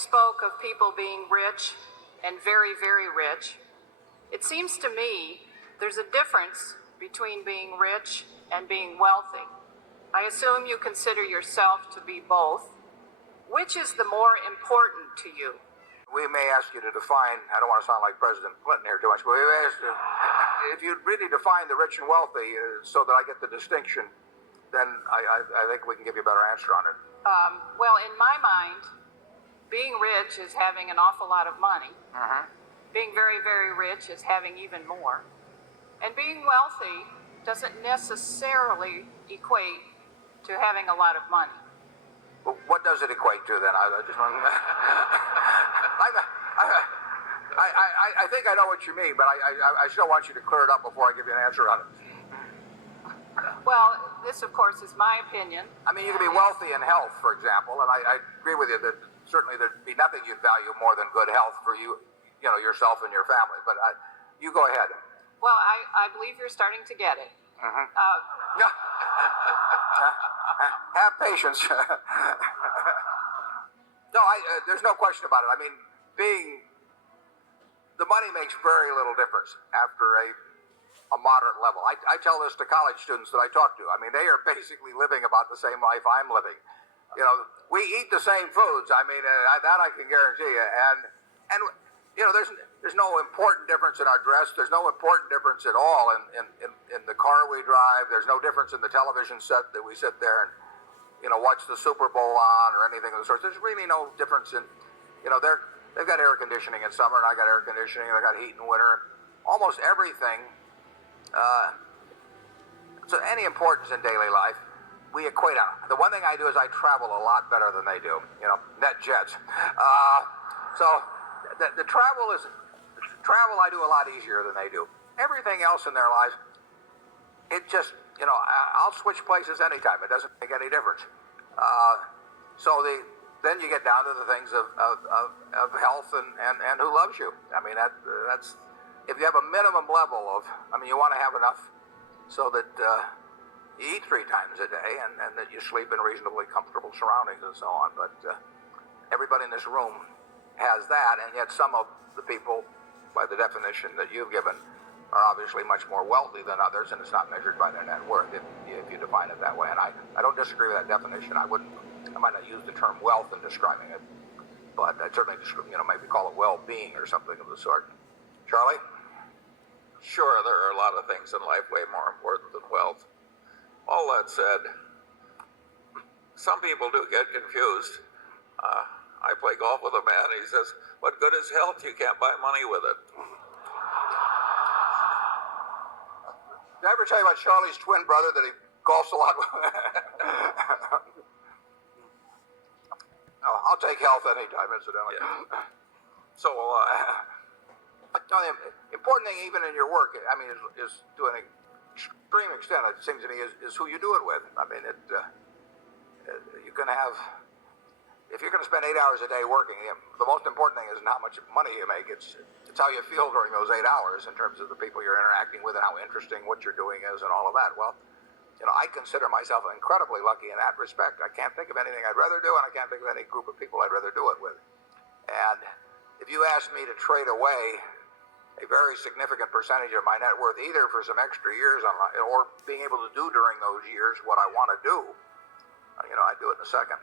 spoke of people being rich and very, very rich. It seems to me there's a difference between being rich and being wealthy. I assume you consider yourself to be both. Which is the more important to you? We may ask you to define, I don't want to sound like President Clinton here too much, but we may ask you, if you really define the rich and wealthy so that I get the distinction, then I think we can give you a better answer on it. Well, in my mind, being rich is having an awful lot of money. Being very, very rich is having even more. And being wealthy doesn't necessarily equate to having a lot of money. Well, what does it equate to then? I just want I think I know what you mean, but I still want you to clear it up before I give you an answer on it. Well, this, of course, is my opinion. I mean, you can be wealthy in health, for example, and I agree with you that certainly there'd be nothing you'd value more than good health for you, yourself and your family. But you go ahead. Well, I believe you're starting to get it. Have patience. No, there's no question about it. I mean, the money makes very little difference after a moderate level. I tell this to college students that I talk to. I mean, they are basically living about the same life I'm living. We eat the same foods. I mean, that I can guarantee you. And there's no important difference in our dress. There's no important difference at all in the car we drive. There's no difference in the television set that we sit there and watch the Super Bowl on or anything of the sort. There's really no difference in they've got air conditioning in summer and I got air conditioning. They got heat in winter. Almost everything. So any importance in daily life, we equate on. The one thing I do is I travel a lot better than they do. Net jets. So the travel I do a lot easier than they do. Everything else in their lives, it just I'll switch places anytime. It doesn't make any difference. Then you get down to the things of health and who loves you. I mean that's if you have a minimum level of, you want to have enough so that you eat 3 times a day and that you sleep in reasonably comfortable surroundings and so on. But everybody in this room has that, and yet some of the people, by the definition that you've given, are obviously much more wealthy than others, and it's not measured by their net worth if you define it that way. And I don't disagree with that definition. I might not use the term wealth in describing it, but I'd certainly maybe call it well-being or something of the sort. Charlie? Sure, there are a lot of things in life way more important than wealth. All that said, some people do get confused. I play golf with a man, he says, what good is health? You can't buy money with it. Did I ever tell you about Charlie's twin brother that he golfs a lot with? No, I'll take health anytime, incidentally. Yeah. So will I. No, the important thing, even in your work, is to an extreme extent, it seems to me, is who you do it with. You can have, if you're going to spend 8 hours a day working, the most important thing isn't how much money you make. It's how you feel during those 8 hours in terms of the people you're interacting with and how interesting what you're doing is and all of that. Well, I consider myself incredibly lucky in that respect. I can't think of anything I'd rather do, and I can't think of any group of people I'd rather do it with. And if you ask me to trade away a very significant percentage of my net worth, either for some extra years or being able to do during those years what I want to do, I'd do it in a second.